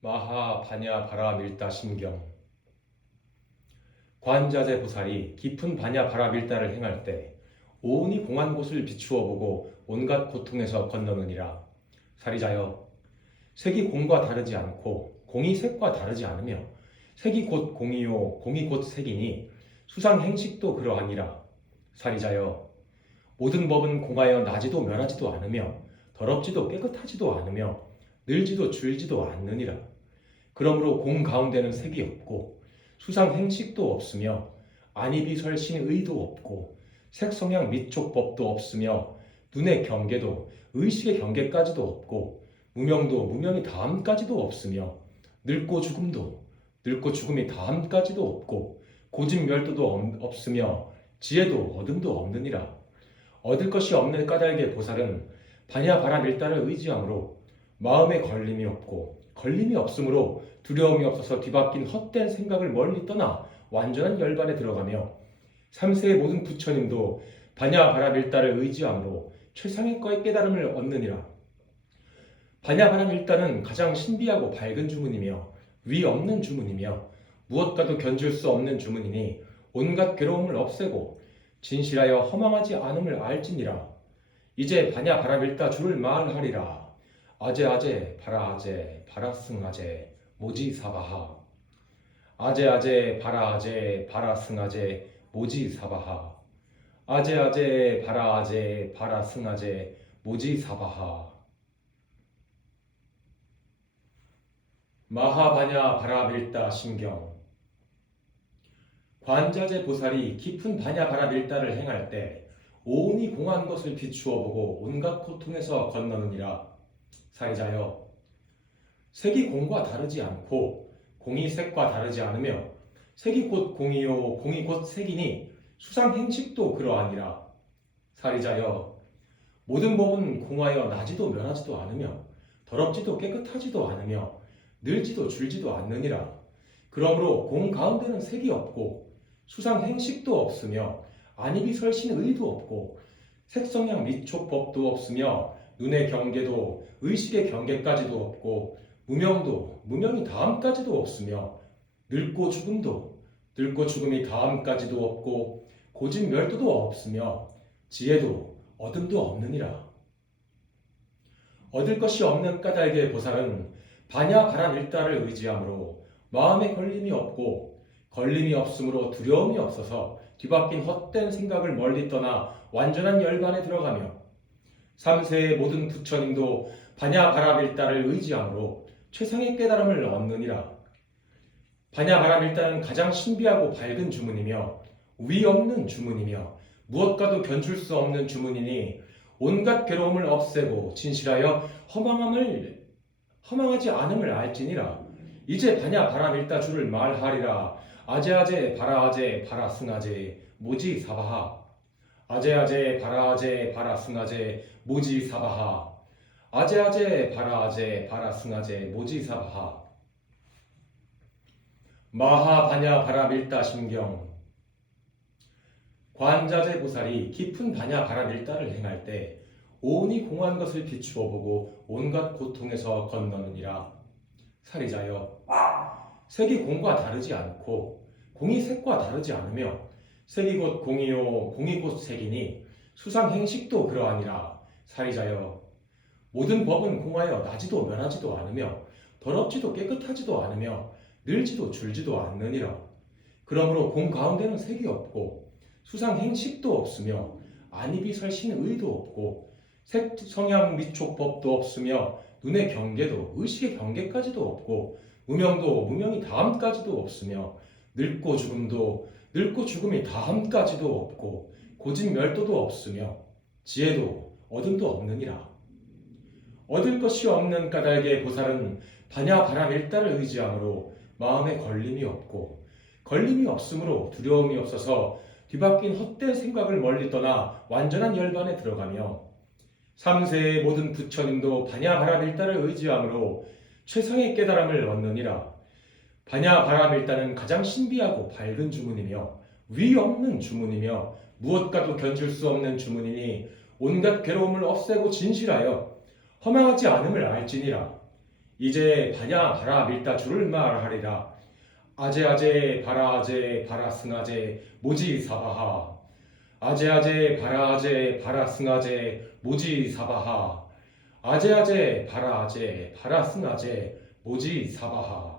마하 바냐 바라 밀다 심경. 관자재 보살이 깊은 바냐 바라 밀다를 행할 때 오온이 공한 곳을 비추어 보고 온갖 고통에서 건너느니라. 사리자여 색이 공과 다르지 않고 공이 색과 다르지 않으며 색이 곧 공이요 공이 곧 색이니 수상 행식도 그러하니라. 사리자여 모든 법은 공하여 나지도 멸하지도 않으며 더럽지도 깨끗하지도 않으며 늘지도 줄지도 않느니라. 그러므로 공 가운데는 색이 없고 수상 행식도 없으며 안입이 설신 의도 없고 색성향 미촉법도 없으며 눈의 경계도 의식의 경계까지도 없고 무명도 무명이 다함까지도 없으며 늙고 죽음도 늙고 죽음이 다함까지도 없고 고집 멸도도 없- 없으며 지혜도 어둠도 없느니라. 얻을 것이 없는 까닭의 보살은 반야 바라 밀다를 의지함으로 마음에 걸림이 없고 걸림이 없으므로 두려움이 없어서 뒤바뀐 헛된 생각을 멀리 떠나 완전한 열반에 들어가며 삼세의 모든 부처님도 반야 바라 밀다를 의지함으로 최상의 거의 깨달음을 얻느니라. 반야 바라 밀다는 가장 신비하고 밝은 주문이며 위 없는 주문이며 무엇과도 견줄 수 없는 주문이니 온갖 괴로움을 없애고 진실하여 허망하지 않음을 알지니라. 이제 반야 바라 밀다 주를 말하리라. 아제 아제 바라 아제 바라 승 아제 모지 사바하. 아제 아제 바라 아제 바라 승 아제 모지 사바하. 아제 아제 바라 아제 바라 승 아제 모지 사바하. 마하바냐 바라밀다 심경 관자재 보살이 깊은 바냐 바라밀다를 행할 때 오온이 공한 것을 비추어 보고 온갖 고통에서 건너느니라 사리자여. 색이 공과 다르지 않고 공이 색과 다르지 않으며 색이 곧 공이요 공이 곧 색이니 수상 행식도 그러하니라. 사리자여 모든 법은 공하여 나지도 멸하지도 않으며 더럽지도 깨끗하지도 않으며 늘지도 줄지도 않느니라. 그러므로 공 가운데는 색이 없고 수상 행식도 없으며 안입이 설신 의도 없고 색성향 미촉법도 없으며 눈의 경계도 의식의 경계까지도 없고 무명도 무명이 다음까지도 없으며 늙고 죽음도 늙고 죽음이 다음까지도 없고 고집 멸도도 없으며 지혜도 어둠도 없느니라. 얻을 것이 없는 까닭의 보살은 반야 바람 일다를 의지함으로 마음에 걸림이 없고 걸림이 없으므로 두려움이 없어서 뒤바뀐 헛된 생각을 멀리 떠나 완전한 열반에 들어가며 삼세의 모든 부처님도 반야 바라밀다를 의지함으로 최상의 깨달음을 얻느니라. 반야 바라밀다는 가장 신비하고 밝은 주문이며 위 없는 주문이며 무엇과도 견줄 수 없는 주문이니 온갖 괴로움을 없애고 진실하여 허망함을 허망하지 않음을 알지니라. 이제 반야 바라밀다 주를 말하리라. 아제아제 바라아제 바라승아제 모지 사바하 아제아제 바라아제 바라승아제 모지 사바하. 아제아제 바라아제 바라승아제 모지 사바하. 마하바냐 바라밀다 심경. 관자재 보살이 깊은 바냐 바라밀다를 행할 때 온이 공한 것을 비추어 보고 온갖 고통에서 건너느니라. 사리자여 색이 공과 다르지 않고 공이 색과 다르지 않으며 색이 곧 공이요 공이 곧 색이니 수상 행식도 그러하니라. 사리자여 모든 법은 공하여 나지도 멸하지도 않으며 더럽지도 깨끗하지도 않으며 늘지도 줄지도 않느니라. 그러므로 공 가운데는 색이 없고 수상 행식도 없으며 안입이 설신 의도 없고 색 성향 미촉법도 없으며 눈의 경계도 의식의 경계까지도 없고 무명도 무명이 다함까지도 없으며 늙고 죽음도 늙고 죽음이 다함까지도 없고 고집 멸도도 없으며 지혜도 어둠도 없느니라. 얻을 것이 없는 까닭의 보살은 반야 바람 일다를 의지함으로 마음에 걸림이 없고 걸림이 없으므로 두려움이 없어서 뒤바뀐 헛된 생각을 멀리 떠나 완전한 열반에 들어가며 삼세의 모든 부처님도 반야 바람 일다를 의지함으로 최상의 깨달음을 얻느니라. 바람 일다는 가장 신비하고 밝은 주문이며 위 없는 주문이며 무엇과도 견줄 수 없는 주문이니 온갖 괴로움을 없애고 진실하여 허망하지 않음을 알지니라. 이제 바냐 바라 밀다 줄을 말하리라. 아제아제 바라아제 바라승아제 모지 사바하. 아제아제 바라아제 바라승아제 모지 사바하. 아제아제 바라아제 바라승아제 모지 사바하